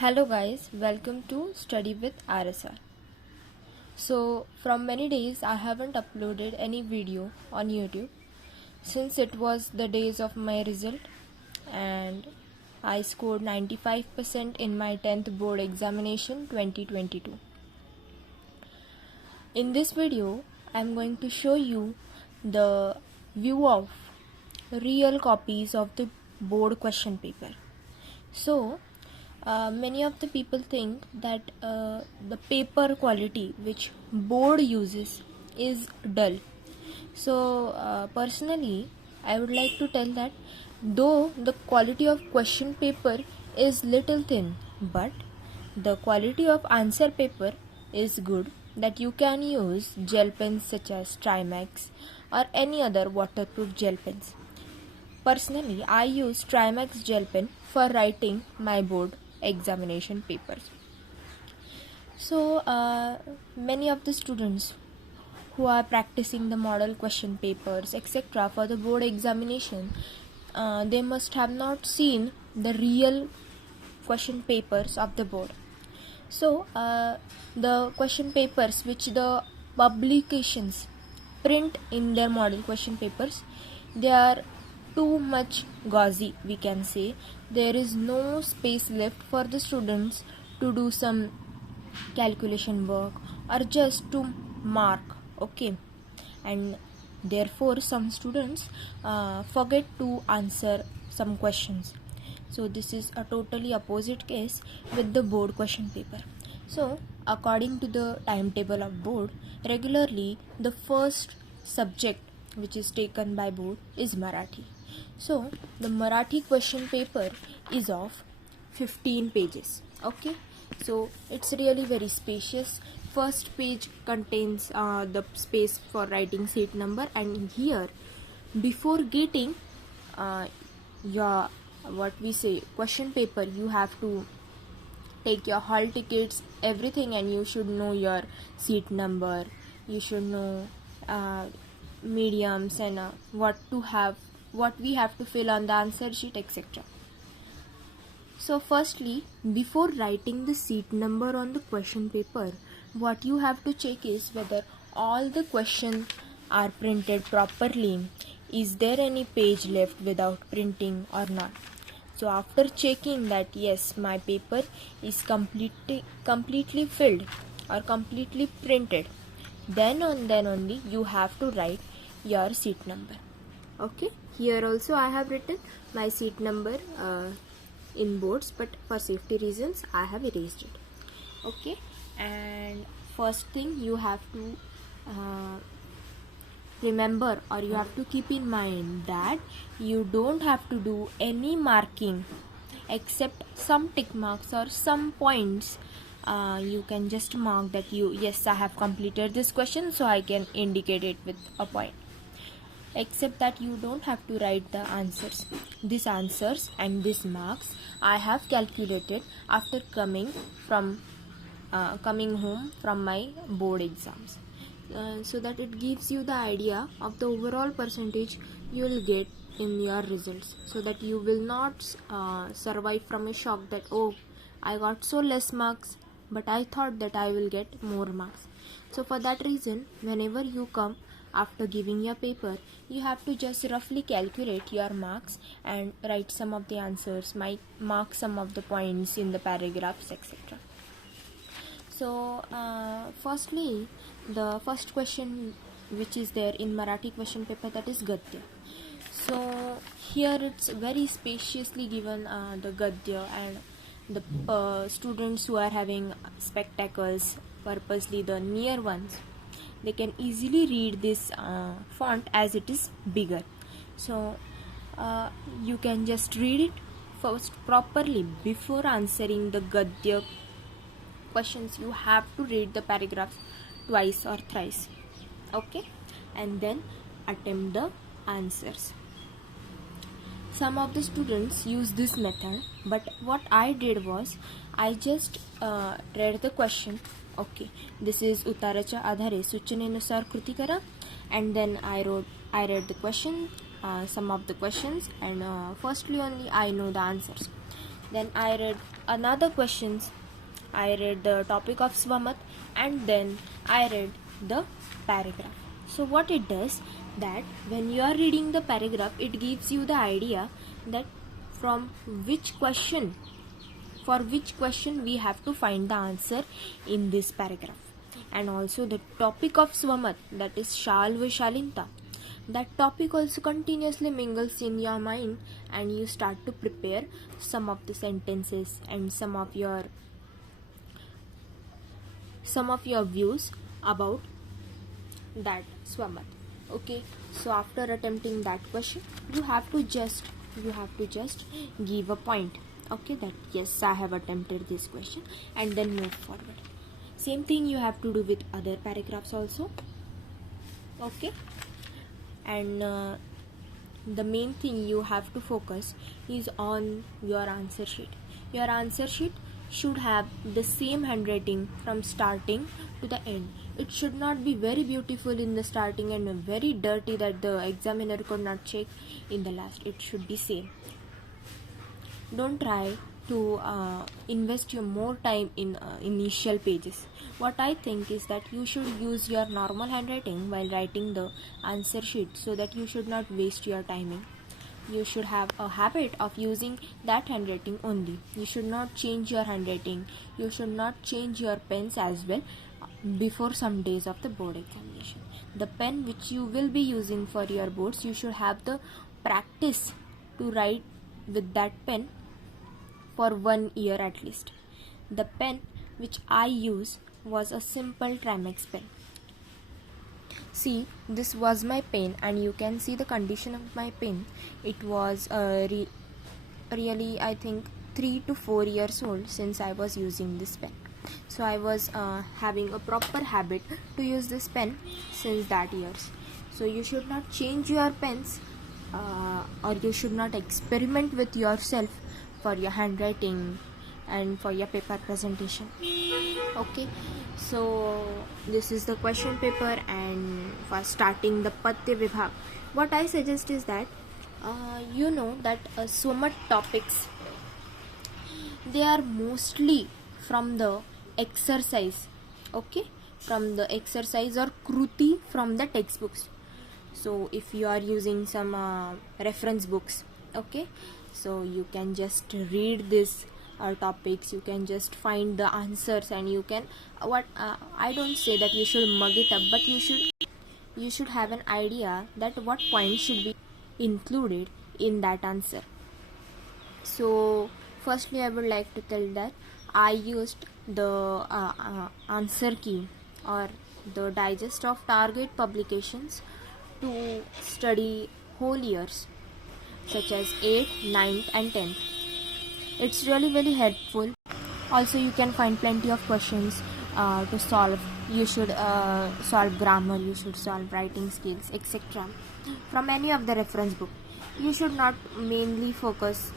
Hello guys, welcome to Study with RSR. So from many days I haven't uploaded any video on YouTube since it was the days of my result and I scored 95% in my 10th board examination 2022. In this video I am going to show you the view of real copies of the board question paper. So many of the people think that the paper quality which board uses is dull. So personally I would like to tell that though the quality of question paper is little thin, but the quality of answer paper is good, that you can use gel pens such as Trimax or any other waterproof gel pens. Personally, I use Trimax gel pen for writing my board examination papers. So many of the students who are practicing the model question papers etc. for the board examination, they must have not seen the real question papers of the board. So the question papers which the publications print in their model question papers, they are too much gauzy, we can say. There is no space left for the students to do some calculation work or just to mark, okay, and therefore some students forget to answer some questions. So this is a totally opposite case with the board question paper. So according to the timetable of board, regularly the first subject which is taken by board is Marathi. So the Marathi question paper is of 15 pages, okay. So it's really very spacious. First page contains the space for writing seat number, and here before getting your question paper, you have to take your hall tickets, everything, and you should know your seat number, you should know mediums and what we have to fill on the answer sheet, etc. So firstly, before writing the seat number on the question paper, what you have to check is whether all the questions are printed properly. Is there any page left without printing or not? So after checking that yes, my paper is completely filled or completely printed, then only you have to write your seat number. Okay, here also I have written my seat number in boards, but for safety reasons I have erased it. Okay, and first thing you have to remember, or you have to keep in mind, that you don't have to do any marking except some tick marks or some points. You can just mark that yes, I have completed this question, so I can indicate it with a point. Except that you don't have to write the answers. These answers and these marks I have calculated after coming home from my board exams, so that it gives you the idea of the overall percentage you will get in your results, so that you will not survive from a shock that oh, I got so less marks, but I thought that I will get more marks. So for that reason, whenever you come after giving your paper, you have to just roughly calculate your marks and write some of the answers, mark some of the points in the paragraphs, etc. So firstly, the first question which is there in Marathi question paper, that is Gadya. So here it's very spaciously given the Gadya, and the students who are having spectacles, purposely the near ones, they can easily read this font as it is bigger. So you can just read it first properly. Before answering the Gadya questions, you have to read the paragraphs twice or thrice, okay, and then attempt the answers. Some of the students use this method, but what I did was I just read the question. Okay, this is उत्तराच्या आधारे सूचनेनुसार कृती करा, and then I read the question, some of the questions, and firstly only I know the answers. then I read another questions, I read the topic of Swamat, and then I read the paragraph. So what it does, that when you are reading the paragraph, it gives you the idea that from which question, for which question we have to find the answer in this paragraph. And also the topic of Swamat, that is Shalva Shalinta, that topic also continuously mingles in your mind, and you start to prepare some of the sentences and some of your views about that Swamat. Okay, so after attempting that question, you have to just give a point, okay, that yes, I have attempted this question, and then move forward. Same thing you have to do with other paragraphs also. Okay, and the main thing you have to focus is on your answer sheet. Your answer sheet should have the same handwriting from starting to the end. It should not be very beautiful in the starting and very dirty that the examiner could not check in the last. It should be same. Don't try to invest your more time in initial pages. What I think is that you should use your normal handwriting while writing the answer sheet, so that you should not waste your timing. You should have a habit of using that handwriting only. You should not change your handwriting. You should not change your pens as well before some days of the board examination. The pen which you will be using for your boards, you should have the practice to write with that pen for 1 year at least. The pen which I use was a simple Trimex pen. See, this was my pen, and you can see the condition of my pen. It was really, I think, 3 to 4 years old since I was using this pen. So I was having a proper habit to use this pen since that years. So you should not change your pens, or you should not experiment with yourself for your handwriting and for your paper presentation. Okay, so this is the question paper, and for starting the Patya Vibhag, what I suggest is that you know that Swamat topics, they are mostly from the exercise, okay, from the exercise or kruti from the textbooks. So if you are using some reference books, okay, so you can just read this topics, you can just find the answers, and you can I don't say that you should mug it up, but you should have an idea that what points should be included in that answer. So firstly, I would like to tell that I used the answer key or the digest of target publications to study whole years such as 8th, 9th and 10th. It's really very helpful. Also, you can find plenty of questions to solve. You should solve grammar, you should solve writing skills, etc. from any of the reference book. You should not mainly focus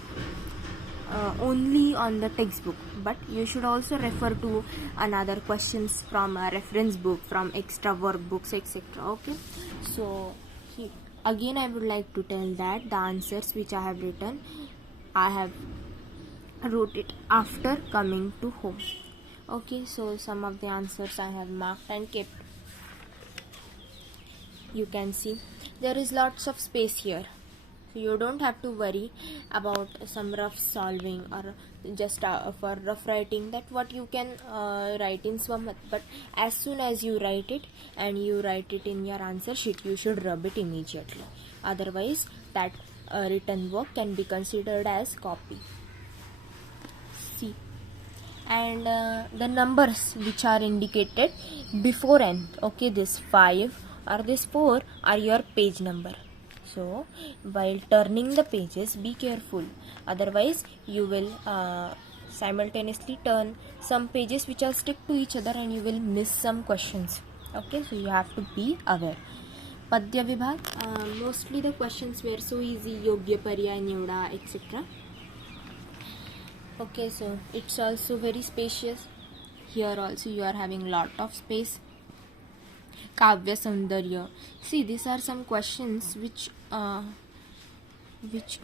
only on the textbook, but you should also refer to another questions from a reference book, from extra workbooks, etc. Okay, so again I would like to tell that the answers which I have written, I have wrote it after coming to home. Okay, so some of the answers I have marked and kept. You can see there is lots of space here, so you don't have to worry about some rough solving or just for rough writing, that what you can write in Swamat. But as soon as you write it and you write it in your answer sheet, you should rub it immediately. Otherwise, that written work can be considered as copy. See, and the numbers which are indicated before n, okay, this 5 or this 4 are your page number. So while turning the pages, be careful, otherwise you will simultaneously turn some pages which are stick to each other and you will miss some questions. Okay, so you have to be aware. Padya Vibhag, mostly the questions were so easy, Yogya Paryay Nivda, etc. Okay, so it's also very spacious. Here also you are having lot of space. Kavya Saundarya. See, these are some questions which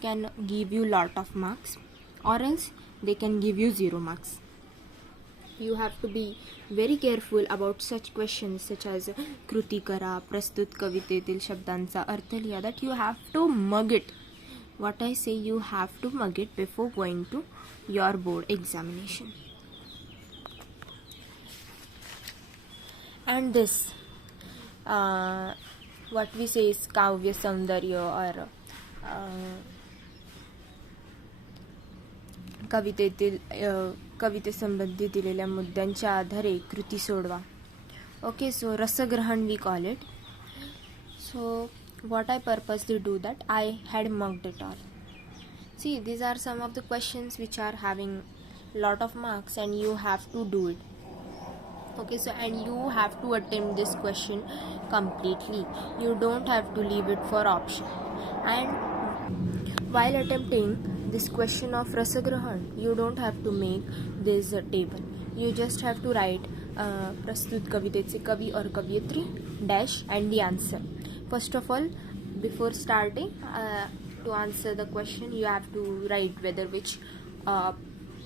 can give you lot of marks, or else they can give you 0 marks. You have to be very careful about such questions such as कृती करा, प्रस्तुत कवितेतील शब्दांचा अर्थ लिहा, that you have to mug it. What I say, you have to mug it before going to your board examination. And this, what we say is काव्य सौंदर्य or कवितेसंबंधी दिलेल्या मुद्द्यांच्या आधारे कृती सोडवा. Okay, so रसग्रहण we call it. So what I purposely do that I had mugged it all. See, these are some of the questions which are having lot of marks and you have to do it. Okay, so and you have to attempt this question completely. You don't have to leave it for option. And while attempting this question of rasagrahan, you don't have to make this table. You just have to write प्रस्तुत कवितेचे कवी or कवयित्री dash and the answer. First of all, before starting to answer the question, you have to write whether which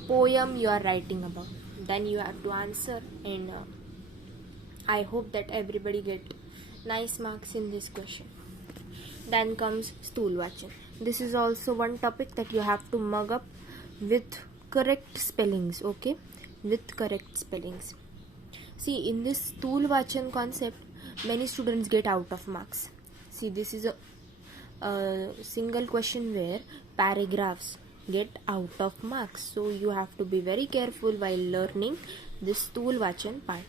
poem you are writing about. Then you have to answer, and I hope that everybody get nice marks in this question. Then comes stool vachan. This is also one topic that you have to mug up with correct spellings. Okay, with correct spellings. See, in this stool vachan concept, many students get out of marks. See, this is a single question where paragraphs get out of marks, so you have to be very careful while learning this stool vachan part.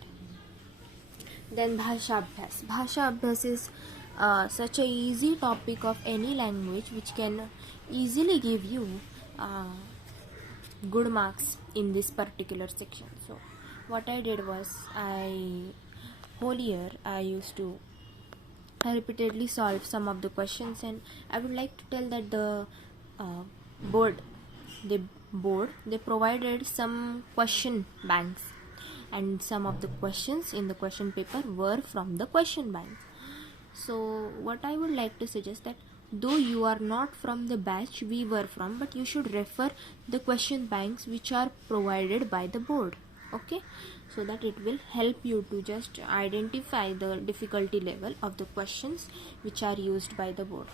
Then bhasha abhyas. Bhasha abhyas is such a easy topic of any language which can easily give you good marks in this particular section. So what I did was, whole year I used to repeatedly solve some of the questions, and I would like to tell that the board they provided some question banks, and some of the questions in the question paper were from the question bank. So what I would like to suggest, that though you are not from the batch we were from, but you should refer the question banks which are provided by the board. Okay, so that it will help you to just identify the difficulty level of the questions which are used by the board.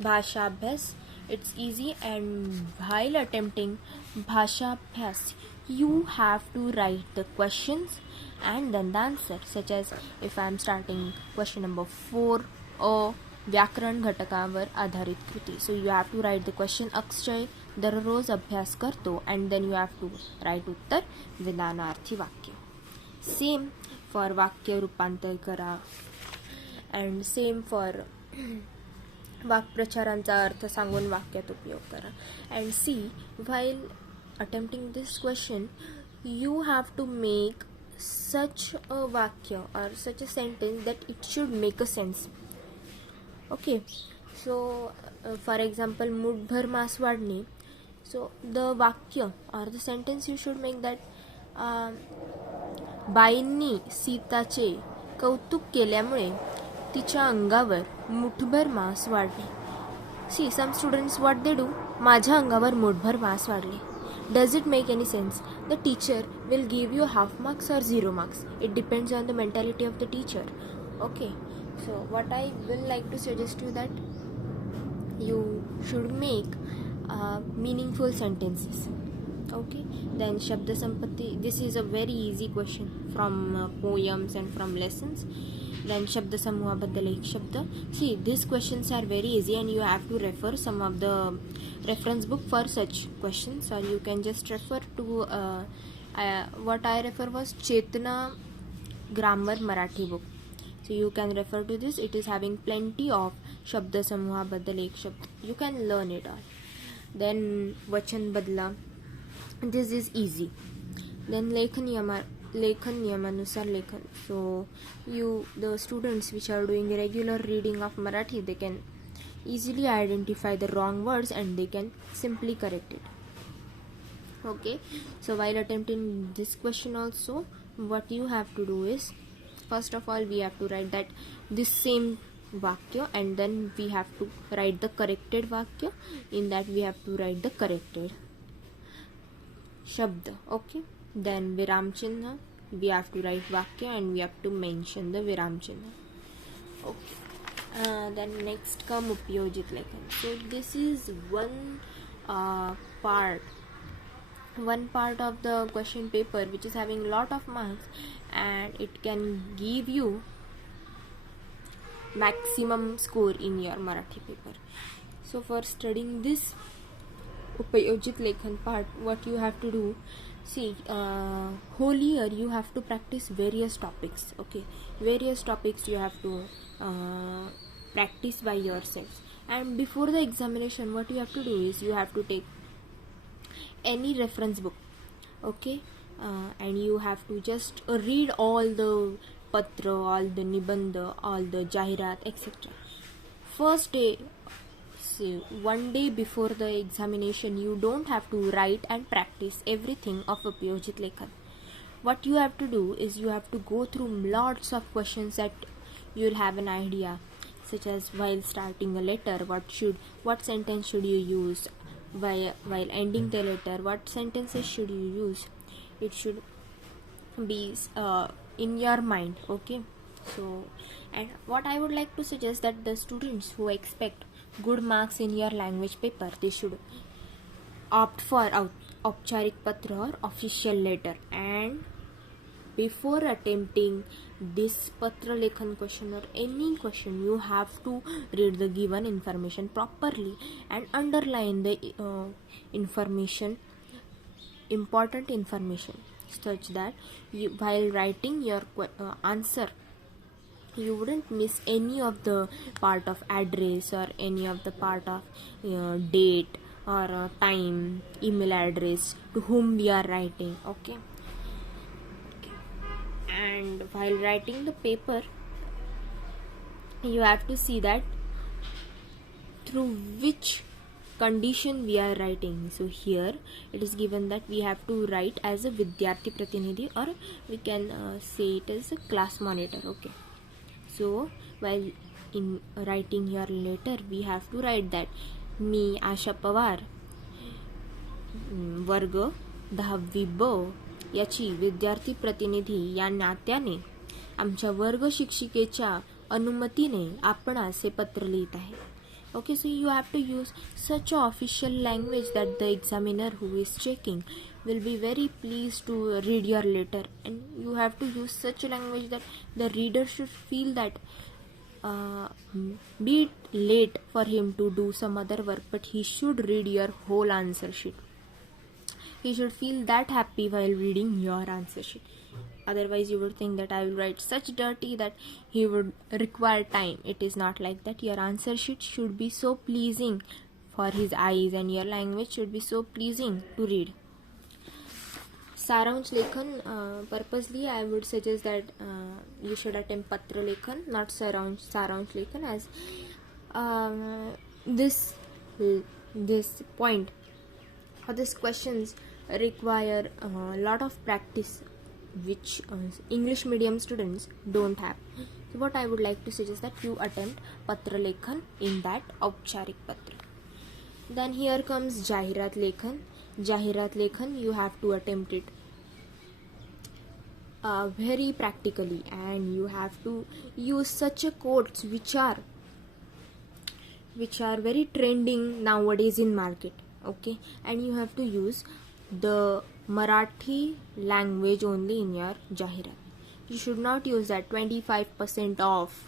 Bhasha abhyas, it's easy, and while attempting bhasha abhyas, you have to write the questions and then the answer. Such as, if I am starting question number 4, व्याकरण घटकावर आधारित कृती, so you have to write the question, Akshay दररोज अभ्यास करतो, and then you have to write उत्तर विधानार्थी वाक्य. Same for वाक्य रूपांतर करा, and same for वाक्प्रचारांचा अर्थ सांगून वाक्यात उपयोग करा. And see, while attempting this question, you have to make such a vakya or such a sentence that it should make a sense. Okay, so for example, मुठभर मांस वाढणे, so the vakya or the sentence you should make that बाईंनी सीताचे कौतुक केल्यामुळे तिच्या अंगावर मुठभर मांस वाढले. See, some students what they do, माझ्या अंगावर मुठभर मांस वाढले. Does it make any sense? The teacher will give you half marks or 0 marks. It depends on the mentality of the teacher. Okay, so what I will like to suggest you that you should make meaningful sentences. Okay, then shabda sampatti, this is a very easy question from poems and from lessons. Then shabda samuha baddal ek shabda. See, these questions are very easy, and you have to refer some of the reference book for such questions, or you can just refer to what I refer was Chetna grammar Marathi book. So you can refer to this. It is having plenty of shabda samuha baddal ek shabda. You can learn it all. Then vachan badla, this is easy. Then lekhan niyamanusar lekhan. So the students which are doing regular reading of Marathi, they can easily identify the wrong words and they can simply correct it. Okay, so while attempting this question also, what you have to do is, first of all, we have to write that this same vakya, and then we have to write the corrected vakya. In that we have to write the corrected shabd. Okay, then viram chinha, we have to write vakya and we have to mention the viram chinha. Okay, then next come upyojit lekhan. So this is one part of the question paper which is having lot of marks, and it can give you maximum score in your Marathi paper. So for studying this upayojit lekhan part, what you have to do, see, whole year you have to practice various topics. Okay, various topics you have to practice by yourselves, and before the examination what you have to do is you have to take any reference book. Okay, and you have to just read all the patra, all the nibandha, all the jahirat, etc. First day, see, one day before the examination, you don't have to write and practice everything of upyojit lekhan. What you have to do is you have to go through lots of questions that you'll have an idea, such as while starting a letter, what sentence should you use, while ending the letter, what sentences should you use. It should be in your mind. Okay, so, and what I would like to suggest, that the students who expect good marks in your language paper, they should opt for aupcharik patra or official letter, and before attempting this patra lekhan question or any question, you have to read the given information properly and underline the important information, such that while writing your answer, you wouldn't miss any of the part of address or any of the part of date or time, email address, to whom we are writing. Okay, and while writing the paper, you have to see that through which condition we are writing. So here it is given that we have to write as a vidyarthi pratinidhi, or we can say it as a class monitor. Okay, so while in writing your letter, we have to write that मी आशा पवार वर्ग 10वी ब याची विद्यार्थी प्रतिनिधी या नात्याने आमच्या वर्ग शिक्षिकेच्या अनुमतीने आपणास हे पत्र लिहित आहे. Okay, so you have to use such a official language that the examiner who is checking will be very pleased to read your letter, and you have to use such a language that the reader should feel that be it late for him to do some other work, but he should read your whole answer sheet. He should feel that happy while reading your answer sheet. Otherwise you would think that I will write such dirty that he would require time. It is not like that. Your answer sheet should be so pleasing for his eyes, and your language should be so pleasing to read. Saransh lekhan, purposely I would suggest that you should attempt patra lekhan, not saransh lekhan, as this point or these questions require a lot of practice, which English medium students don't have. So what I would like to suggest that you attempt patra lekhan in that aupcharik patra. Then here comes jahirat lekhan. Jahirat lekhan, you have to attempt it very practically, and you have to use such a quotes which are very trending nowadays in market. Okay, and you have to use the Marathi language only in your jahirat. You should not use that 25% off.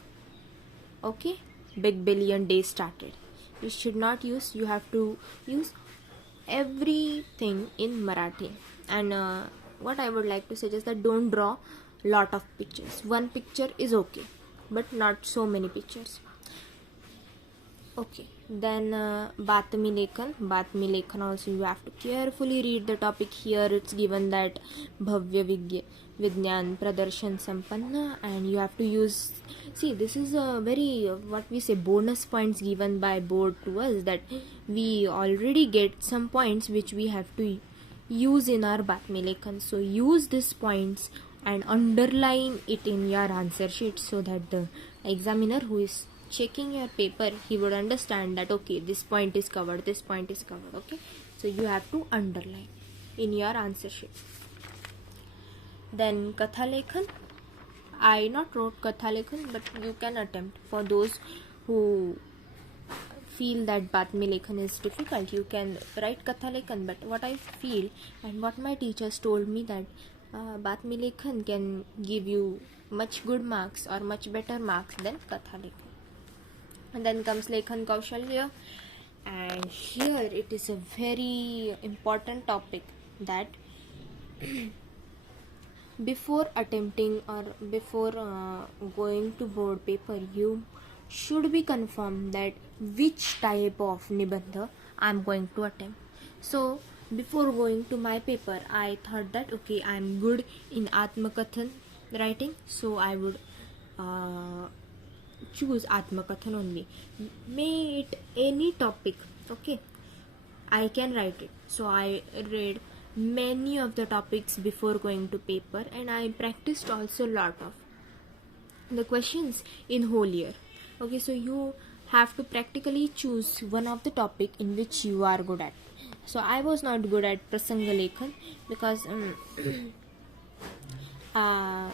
Okay, Big Billion Day started. You should not use. You have to use everything in Marathi. And what I would like to suggest that don't draw lot of pictures. One picture is okay, but not so many pictures. Okay, then Batmi Lekhan also you have to carefully read the topic. Here it's given that Bhavya Vignan Pradarshan Sampanna, and you have to use, see, this is a very what we say bonus points given by board to us, that we already get some points which we have to use in our Batmi Lekhan. So use these points and underline it in your answer sheet, so that the examiner who is checking your paper, he would understand that okay, this point is covered, this point is covered. Okay, so you have to underline in your answer sheet. Then Katha Lekhan. I not wrote Katha Lekhan, but you can attempt. For those who feel that Batmi Lekhan is difficult, you can write Katha Lekhan. But what I feel and what my teachers told me that Batmi Lekhan can give you much good marks or much better marks than Katha Lekhan. And then comes Lekhan Kaushalya, and here it is a very important topic that before attempting or before going to board paper, you should be confirmed that which type of nibandha I am going to attempt. So before going to my paper, I thought that okay, I am good in Atmakathan writing, so I would choose Atmakathan only. May it any topic, okay, I can write it. So I read many of the topics before going to paper, and I practiced also a lot of the questions in whole year. Okay, so you have to practically choose one of the topic in which you are good at. So I was not good at Prasanga Lekhan because I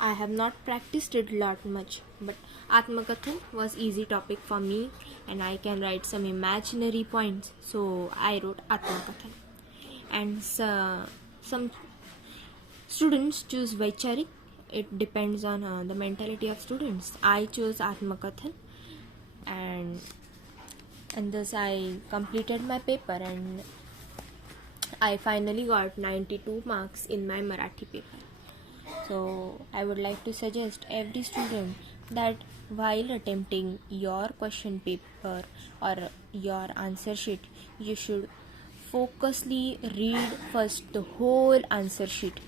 have not practiced it lot much, but Atmakathan was easy topic for me and I can write some imaginary points, so I wrote Atmakathan. And some students choose Vaicharik. It depends on the mentality of students. I chose Atmakathan, and thus I completed my paper and I finally got 92 marks in my Marathi paper. So I would like to suggest every student that while attempting your question paper or your answer sheet, you should focusly read first the whole answer sheet,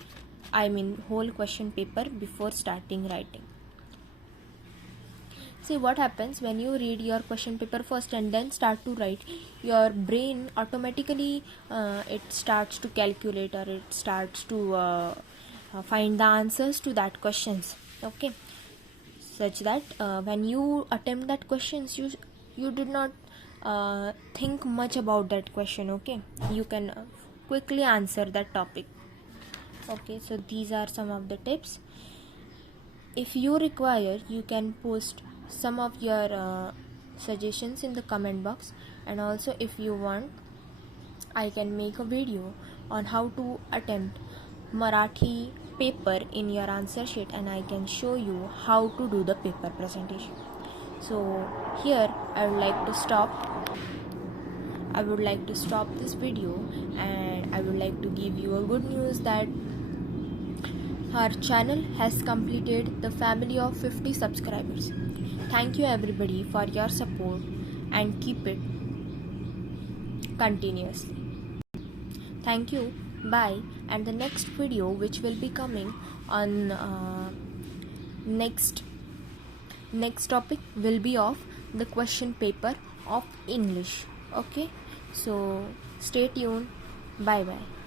I mean whole question paper, before starting writing. See what happens when you read your question paper first and then start to write, your brain automatically it starts to calculate or it starts to find the answers to that questions, okay, such that when you attempt that questions, you did not think much about that question, okay, you can quickly answer that topic. Okay, so these are some of the tips. If you require, you can post some of your suggestions in the comment box, and also if you want, I can make a video on how to attempt Marathi paper in your answer sheet, and I can show you how to do the paper presentation. So here I would like to stop this video, and I would like to give you a good news that our channel has completed the family of 50 subscribers. Thank you everybody for your support and keep it continuously. Thank you. Bye. And the next video which will be coming on next topic will be of the question paper of English. Okay, so stay tuned. Bye bye.